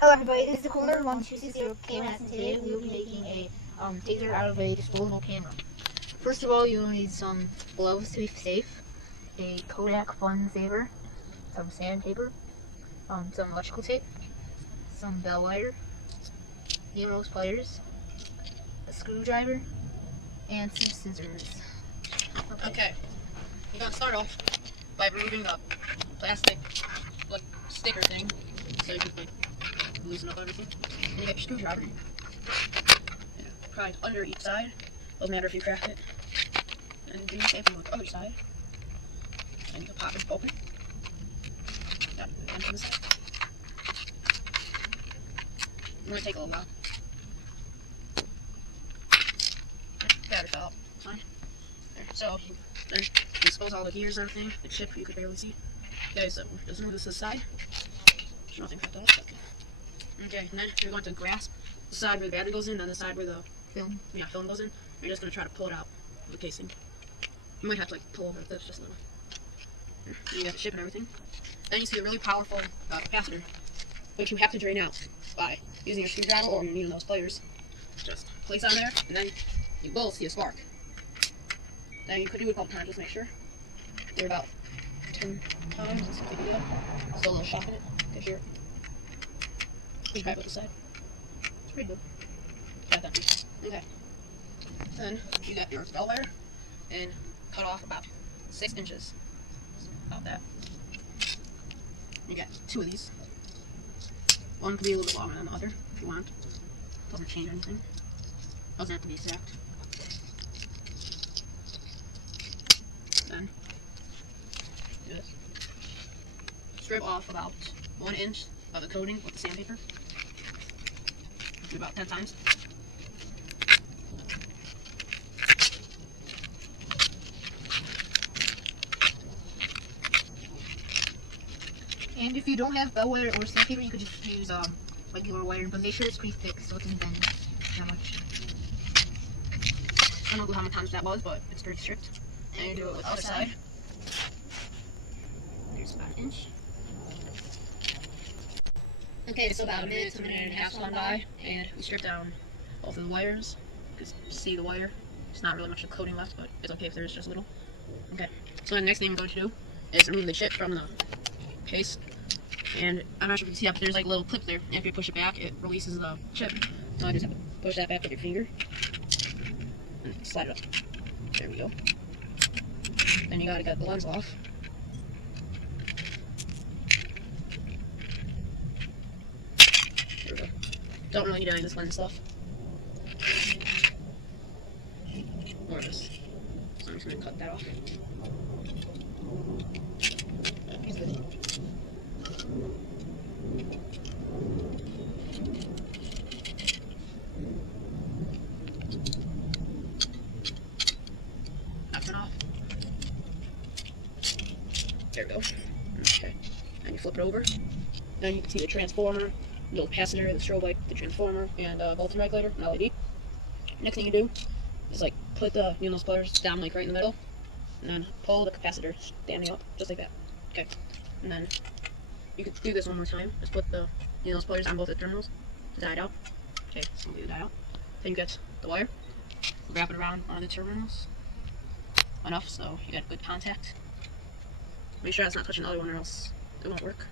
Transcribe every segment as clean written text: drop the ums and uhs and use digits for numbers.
Hello everybody, this is the Cooler 1260 KMS, and today we will be making a taser out of a disposable camera. First of all, you will need some gloves to be safe, a Kodak fun saver, some sandpaper, some electrical tape, some bell wire, needle nose pliers, a screwdriver, and some scissors. Okay, you're gonna start off by removing the plastic like sticker thing, so you can like loosen up everything. And you get your screwdriver. Yeah, probably under each side. Doesn't matter if you crack it. And do the same thing with the other side. And you can pop it open. Yeah, and from the side. It might take a little while. Battery fell out. It's fine. There. So then you expose all the gears and everything. The chip you could barely see. Okay, so just move this to the side. There's nothing for that. Okay, and then you're going to grasp the side where the battery goes in, and the side where the film goes in. You're just going to try to pull it out of the casing. You might have to like pull over this just a little. And you got the chip and everything. Then you see a really powerful capacitor, which you have to drain out by using your screwdriver or your needle nose pliers. Just place on there, and then you will see a spark. Then you could do it a couple times just to make sure. Do it about 10 times. Let's see if we can do that. Still a little shock in it. You can hear it. Just grab it with the side. It's pretty good. Got that. Okay. Then you got your bell wire and cut off about 6 inches. About that. You got 2 of these. One could be a little bit longer than the other if you want. Doesn't change anything. Doesn't have to be exact. Then do this. Strip off about 1 inch of the coating with the sandpaper. Do about 10 times. And if you don't have bell wire or sandpaper, you could just use regular wire, but make sure it's pretty thick so it doesn't bend that much. I don't know how many times that was, but it's pretty strict. And you do it with the other side. There's about 1 inch. Okay, so about a minute to a minute and a half gone by, and we stripped down both of the wires. You can see the wire. There's not really much of coating left, but it's okay if there is just a little. Okay, so the next thing I'm going to do is remove the chip from the case. And I'm not sure if you can see that, but there's like a little clip there. And if you push it back, it releases the chip. So I just have to push that back with your finger. And slide it up. There we go. Then you gotta get the lens off. There we go. Don't really need any of this lens stuff. More of this. So I'm just gonna cut that off. Knock it off. There we go. Okay. And you flip it over. Then you can see the transformer, the little capacitor, the strobe light, the transformer, and voltage regulator, an LED. Next thing you do is like put the needle nose pliers down like right in the middle, and then pull the capacitor standing up, just like that. Okay. And then you can do this one more time. Just put the needle nose pliers on both the terminals to die it out. Okay, so we'll do the die out. Then you get the wire, wrap it around one of the terminals. Enough so you get good contact. Make sure it's not touching the other one or else it won't work.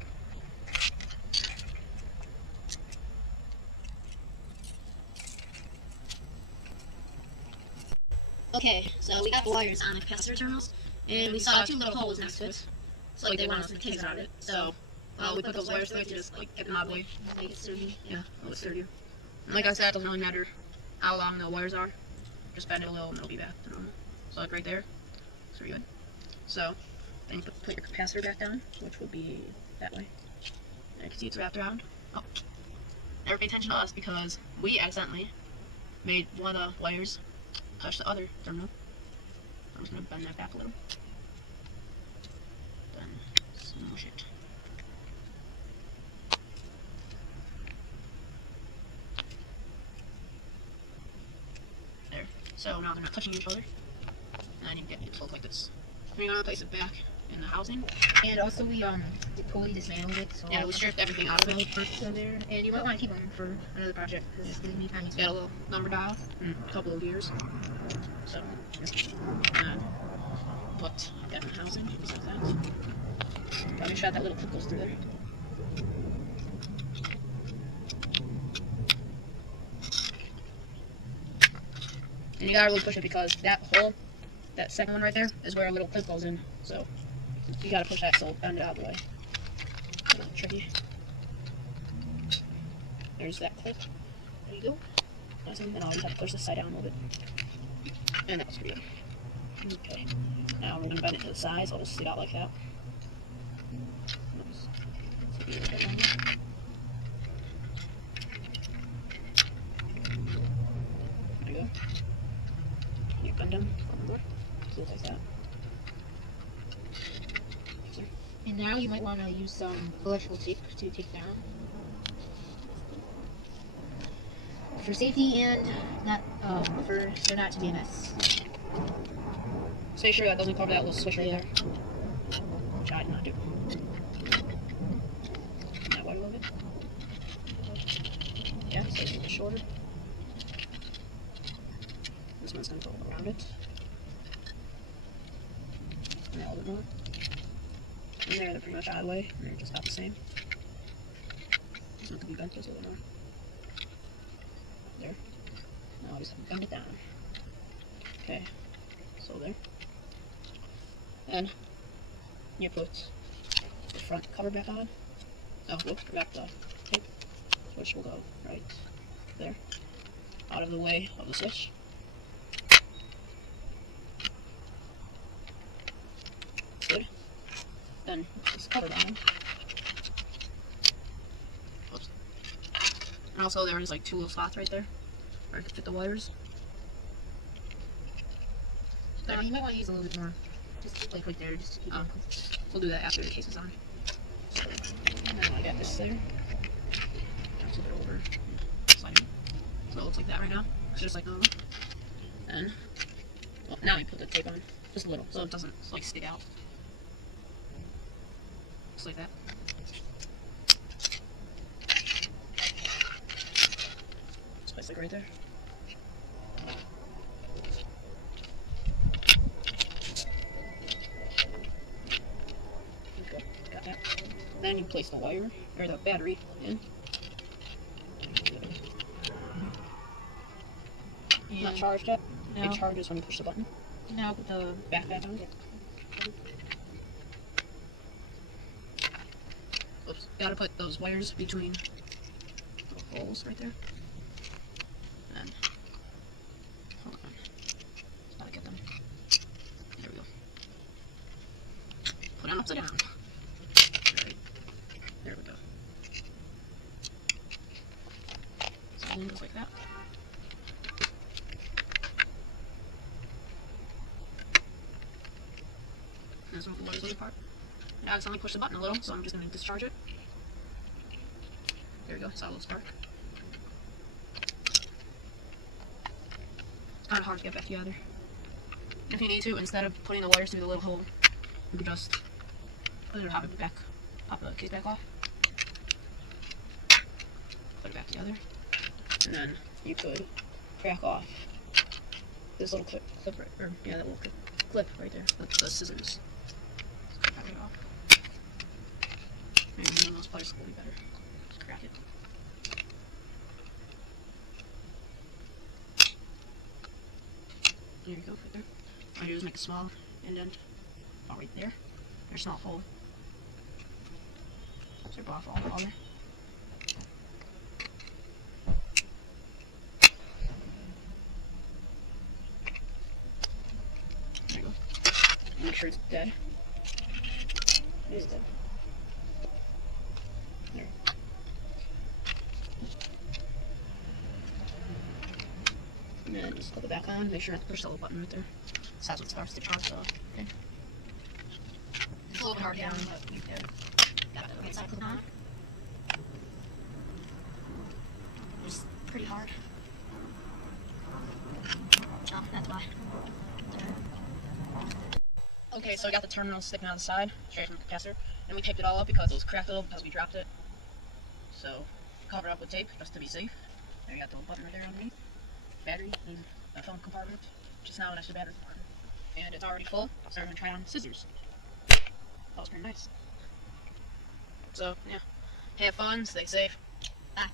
Okay, so we got the wires on the capacitor terminals, and we saw 2 little holes next to it. So like they want us to take out of it. So we put those wires through it to just like get them out of the way. Make it sturdy. Yeah, a little sturdier. And like I said, it doesn't really matter how long the wires are. Just bend it a little and it'll be back to normal. So like right there. It's pretty good. So then you put your capacitor back down, which would be that way. And you can see it's wrapped around. Oh. Never pay attention to us because we accidentally made one of the wires touch the other terminal. I'm just going to bend that back a little. Then smush it. There. So now they're not touching each other. And then you get it to look like this. And you're going to place it back in the housing. And also we totally dismantled it. So Yeah, we stripped everything out of it. So there, and you might want to keep them for another project because they need time. It's got a little number dial and a couple of gears. So, put that in housing, just like that. Gotta make sure that little clip goes through there. And you gotta really push it because that hole, that second one right there, is where a little clip goes in. So you gotta push that so it'll bend it out of the way. It's a little tricky. There's that clip. There you go. Awesome. And I'll just have to push this side down a little bit. And that was pretty good. Okay. Now we're gonna bend it to the side, so it'll stick out like that. There you go. You bend them forward. So it's like that. And now you might want to use some electrical tape to take down. For safety and not for there not to be a mess. Stay sure that doesn't cover that little switch right there. Which I did not do. That way a little bit. Yeah, so it's a little bit shorter. This one's going to go around it. And a little bit more. And there, they're pretty much out of the way. And they're just about the same. It's not going to be bent just a little more. There. Now I'll just bend it down. Okay. So there. Then you put the front cover back on. Oh, we'll wrap the tape, which will go right there, out of the way of the switch. Good. Then put this cover down. Oops. And also there's like 2 little spots right there where I could fit the wires. There. You might want to use a little bit more. Just like right there, just to keep it. We'll do that after the case is on. And then I got this there. I'll flip it over. Slide it. So it looks like that right now. It's just like normal. And well, now you put the tape on. Just a little, so it doesn't like stick out. Just like that. Just place it right there. Got that. Then you place the wire, or the battery in. And not charged yet. No. It charges when you push the button. Now put the Back on. Oops. Gotta put those wires between the holes right there. And hold on. Just gotta get them. There we go. Put them upside down. Right. There we go. So it goes like that. That's what the wires apart. I accidentally pushed the button a little, so I'm just going to discharge it. There we go, saw a little spark. It's kind of hard to get back together. If you need to, instead of putting the wires through the little hole, you can just put it or pop the case back off. Put it back together. And then you could crack off this little clip right, or yeah, that little clip right there. That's the scissors. Crack it off. Maybe one of those pliers will be better. Just crack it. There you go, right there. All I do is make a small indent about right there. There's a small hole. Strip off all the water. There you go. Make sure it's dead. It is dead. There. And then just put it back on. Make sure not to push the little button right there. So that's what starts to charge the. Okay. It's a little bit hard down, but we did. Got the right side clip on. It's pretty hard. Oh, that's why. Okay, so we got the terminal sticking out the side, straight from the capacitor, and we taped it all up because it was cracked a little because we dropped it. So, cover it up with tape just to be safe. There you got the little button right there underneath. Battery and a phone compartment, which is now an extra battery compartment. And it's already full, so we're going to try on scissors. That was pretty nice. So, yeah. Have fun, stay safe. Ah.